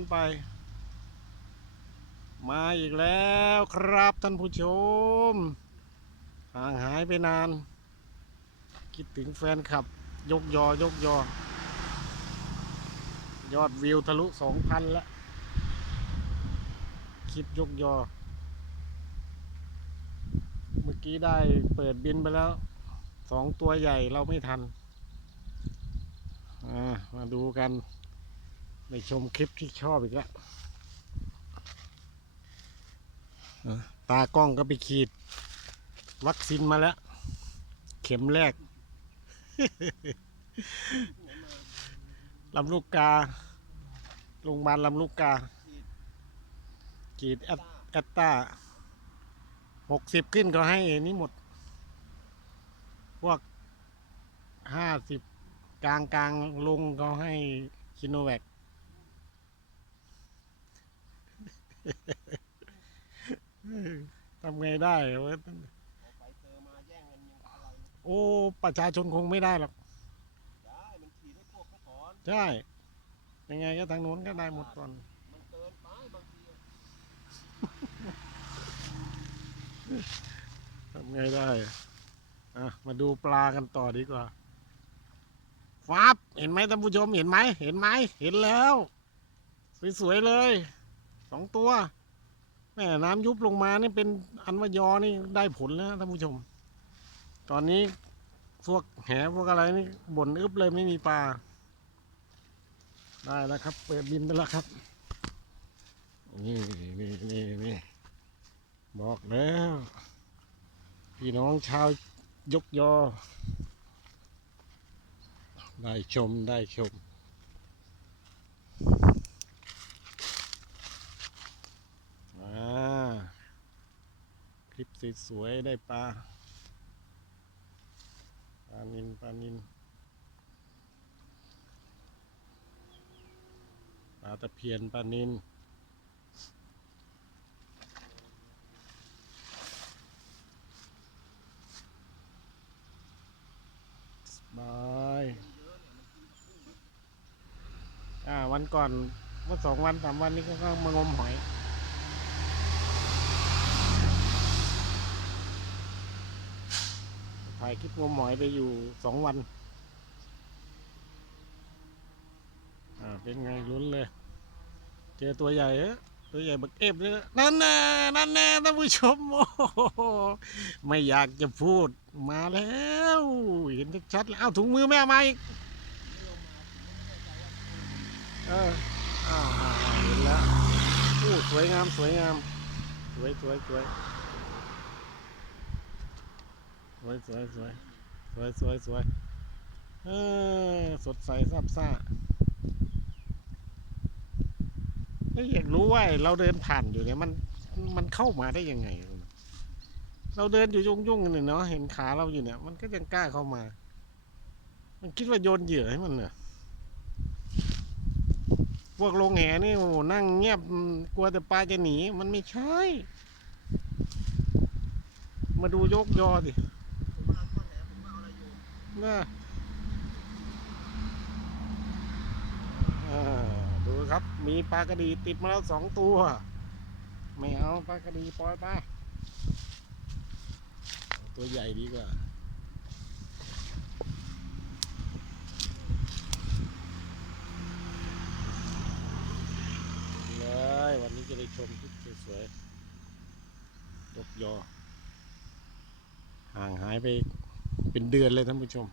ันไป มาอีกแล้วครับท่านผู้ชม ห่างหายไปนาน คิดถึงแฟนคลับ ยกยอยกยอ ยอดวิวทะลุสองพันแล้ว คลิปยกยอ เมื่อกี้ได้เปิดบินไปแล้วสองตัวใหญ่เราไม่ทัน มาดูกัน ในชมคลิปที่ชอบอีกแล้วอะตากล้องก็ไปขีด วัคซีนมาแล้ว เข็มแรกลำลูกกาโรงพยาบาลลำลูกกาขีดแอตแอตตาหกสิบขึ้นก็ให้นี่หมด พวกห้าสิบกลางกลางๆลงก็ให้ชิโนแวค ทำไงได้วะไปเจอมาแย่งกันยังอะไรโอ้ประชาชนคงไม่ได้หรอกได้มันฉีดให้พวกเขาก่อนใช่ยังไงก็ทางโน้นก็ได้หมดก่อนมันเกินไปบางทีอะทำไงได้อะมาดูปลากันต่อดีกว่าฟับเห็นไหมท่านผู้ชมเห็นไหมเห็นไหมเห็นแล้ว สวยๆเลย สองตัวแม่น้ำยุบลงมานี่เป็นอันว่ายอนี่ได้ผลแล้วท่านผู้ชม ตอนนี้พวกแหพวกอะไรนี่บ่นอึบเลยไม่มีปลา ได้แล้วครับ เปิดบินไปแล้วครับ นี่นี่นี่นี่บอกแล้ว พี่น้องชาวยกยอ ได้ชมได้ชม อ่า ค ลิปสวยๆได้ปลาปลานินปลานินปลาตะเพียนปลานินบายอ่าวันก่อนเมื่อสองวันสามวันนี้ก็มางมหอยายคลิปงมหอยไปอยู่สองวัน อ่า เป็นไงลุ้นเลย เจอตัวใหญ่เอะตัวใหญ่บักเอฟเลยนั่นแน่นั่นแน่ท่านผู้ชมโอ้หไม่อยากจะพูดมาแล้วเห็นชัดๆแล้วเอาถุงมือแม่มาอีกเอออ่าเห็นแล้วโอ้สวยงามสวยงามสวยสวยสวย สวยสวยสวยสวยสวยสวยเออสดใสซับซ่าก็อยากรู้ว่าเราเดินผ่านอยู่เนี่ยมันมันเข้ามาได้ยังไง เราเดินอยู่ยุ่งยุ่งกันเนี่ยเนาะเห็นขาเราอยู่เนี่ย มันก็ยังกล้าเข้ามา มันคิดว่าโยนเหยื่อให้มันเนี่ยพวกลงแหนี่โอ้นั่งเงียบกลัวแต่ปลาจะหนี มันไม่ใช่ มาดูยกยอดิ นะดูครับมีปลากระดีติดมาแล้วสองตัว ไม่เอาปลากระดีปล่อยไปเอาตัวใหญ่ดีกว่าเลยวันนี้จะได้ชมคลิปสวยๆยกยอ ห่างหายไป เป็นเดือนเลยท่านผู้ชม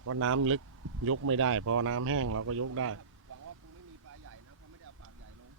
เพราะน้ำลึกยกไม่ได้ พอน้ำแห้งเราก็ยกได้ หวังว่าคงไม่มีปลาใหญ่นะเพราะไม่ได้เอาปากใหญ่ลง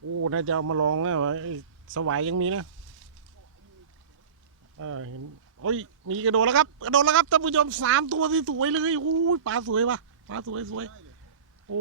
โอ้น่าจะเอามาลองแล้วไอ้สวายยังมีนะเออเห็นโอ้ยมีกระโดดแล้วครับกระโดดแล้วครับท่านผู้ชมสามตัวที่สวยเลยโอ้ยปลาสวยปะปลาสวยสวยโอ้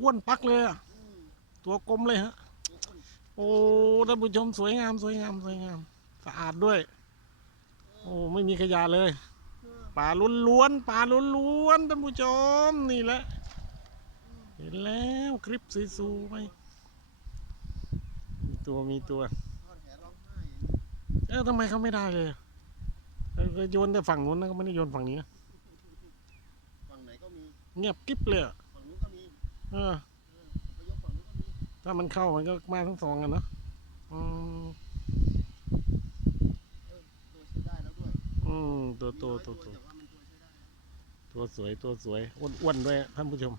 อ้วนปักเลยอะตัวกลมเลยฮะ โอ้ท่านผู้ชมสวยงามสวยงามสวยงาม สะอาดด้วย โอ้ไม่มีขยะเลย ปลาล้วนๆปลาล้วนๆท่านผู้ชมนี่แหละ เห็นแล้วคลิปสวยๆมีตัวมีตัวทอดแหร้องไห้เออทำไมเขาไม่ได้เลยเออก็โยนแต่ฝั่งนู้นนะก็ไม่ได้โยนฝั่งนี้นะฝั่งไหนก็มีเงียบกิ๊บเลยอะฝั่งนู้นก็มีอเออไปยกฝั่งนู้นก็มีถ้ามันเข้ามันก็มาทั้งสองกันเนาะอืม ตัวใช้ได้แล้วด้วย อืมตัวโตตัวโตตัวใช้ได้ตัวสวยตัวสวยอ้วนๆด้วยท่านผู้ชม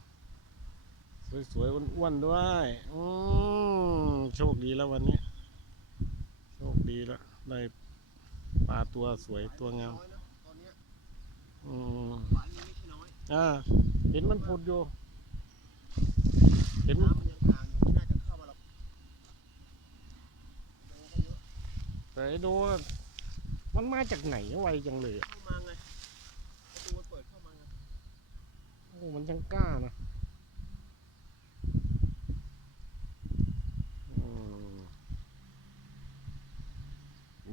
สวยสวยๆอ้วนๆด้วยอืมโชคดีแล้ววันนี้ โชคดีแล้วได้ปลาตัวสวยตัวงามอืมหวานยังไม่ใช่น้อยอ่าเห็นมันผุดอยู่เห็นน้ำมันยังห่างอยู่ไม่น่าจะเข้ามาหรอกโด มันมาจากไหนไวจังเลยเข้ามาไงประตูมันเปิดเข้ามาไงโอ้มันจังกล้านะ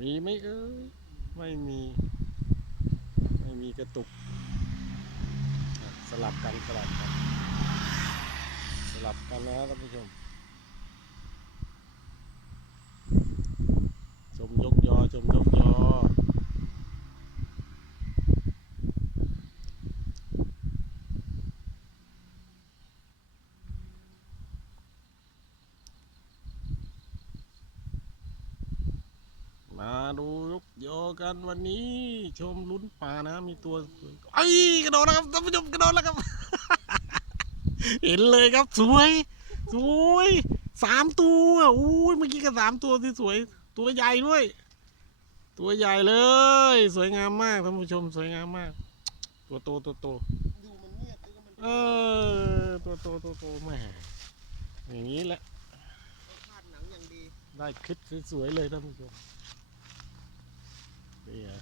มีไหมเอ้ยไม่มี ไม่มีกระตุก สลับกันสลับกัน สลับกันนะท่านผู้ชมชมยกยอชมยกยอ มาดูยกยอกันวันนี้ ชมลุ้นป่านะ มีตัวไอ้ยกระโดดแล้วครับท่านผู้ชมกระโดดแล้วครับ เห็นเลยครับสวย สวยสามตัวอุ้ยเมื่อกี้ก็สามตัวที่สวย ตัวใหญ่ด้วย ตัวใหญ่เลย สวยงามมากท่านผู้ชมสวยงามมาก ตัวโตตัวโตดูมันเงียบดูมันเออตัวโตตัวโตแหม่อย่างนี้แหละคาดหนังอย่างดีได้คลิปสวยๆเลยท่านผู้ชม นี่ฮะ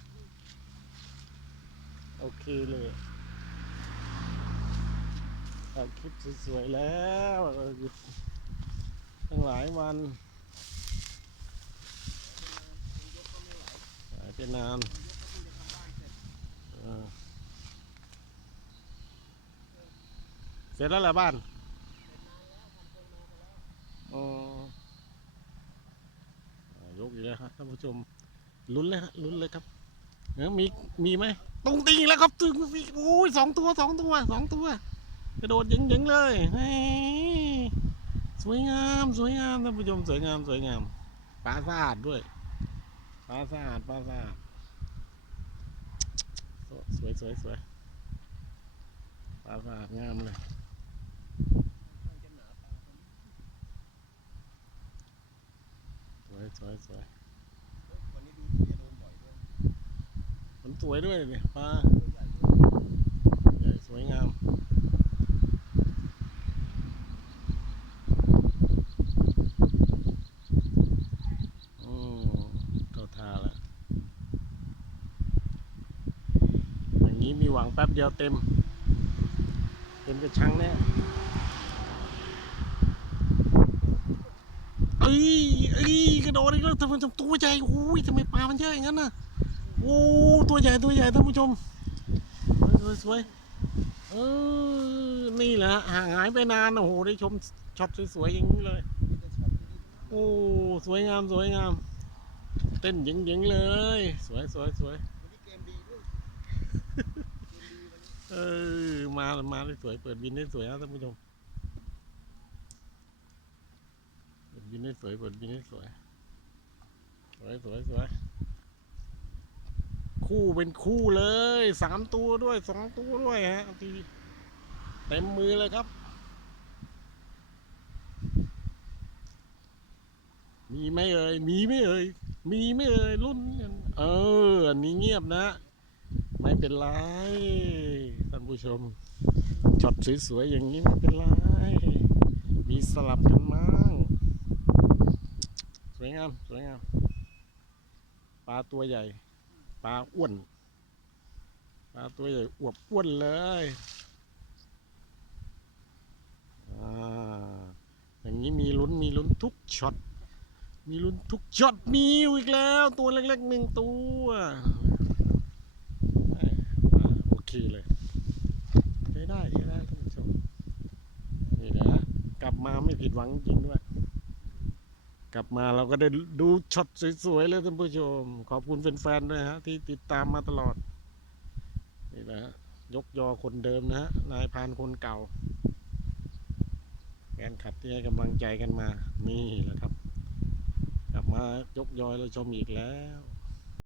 โอเคเลยได้คลิปสวยๆแล้วเออหยุดตั้งหลายวันยกก็ไม่ไหวหายไปนานยกก็เพิ่งจะทำบ้านเสร็จเออเสร็จแล้วเหรอบ้านเสร็จนานแล้วทำโครงนาไปแล้วอ๋ออ่ายกอีกแล้วครับท่านผู้ชม ลุ้นเลยฮะลุ้นเลยครับเออมีมีไหมตรงตีแล้วครับตึงสิโอ้ยสองตัวสองตัวสองตัว กระโดดยิงยิงเลยเฮ้ยสวยงามสวยงามท่านผู้ชมสวยงามสวยงามปลาสะอาดด้วยปลาสะอาดปลาสะอาดสวยสวยสวยปลาสะอาดงามเลยสวยสวยสวย เฮ้ยวันนี้ดูถูกจะโดนบ่อยด้วย มันสวยด้วยเนี่ยปลาใหญ่สวยงามอืมเข้าทาแล้วอย่างนี้มีหวังแป๊บเดียวเต็ม เต็มกระชังแน่เอ้ยเอ้ยกระโดดอีกแล้วท่านผู้ชมตัวใหญ่โอ้ยทำไมปลามันเยอะอย่างนั้นน่ะ โอ้ตัวใหญ่ตัวใหญ่ท่านผู้ชมสวยสวยเออนี่แหละห่างหายไปนานโอ้โหได้ชมช็อตสวยๆอย่างนี้เลยมีแต่ช็อตดีๆทั้งนั้นโอ้สวยงามสวยงาม เต้นหยิงๆเลย สวยสวยสวยเกมดีด้วยเกมดีวันนี้เออมามาได้สวยเปิดวินได้สวยนะท่านผู้ชมเปิดวินได้สวยเปิดวินได้สวยสวยสวยสวย คู่เป็นคู่เลยสามตัวด้วยสองตัวด้วยฮะทีเต็มมือเลยครับ มีไหมเอ่ยมีไหมเอ่ยมีไหมเอ่ยรุ่นเอออันนี้เงียบนะ ไม่เป็นไรท่านผู้ชมช็อตสวยๆอย่างนี้ไม่เป็นไรมีสลับกันมั่งสวยงามสวยงามปลาตัวใหญ่ ปลาอ้วน ปลาตัวใหญ่อวบอ้วนเลยอ่าอย่างนี้มีลุ้นมีลุ้นทุกช็อต มีลุ้นทุกช็อตมีอีกแล้ว ตัวเล็กๆหนึ่งตัวอโอเคเลยใช้ได้ใช้ได้ท่านผู้ชมนี่นะกลับมาไม่ผิดหวังจริงด้วย กลับมาเราก็ได้ดูช็อตสวยๆเลยท่านผู้ชม ขอบคุณแฟนๆด้วยฮะที่ติดตามมาตลอด นี่นะฮะยกยอคนเดิมนะฮะนายพานคนเก่าแฟนขับที่ให้กำลังใจกันมา นี่แหละครับ กลับมายกยอยเราชมอีกแล้ว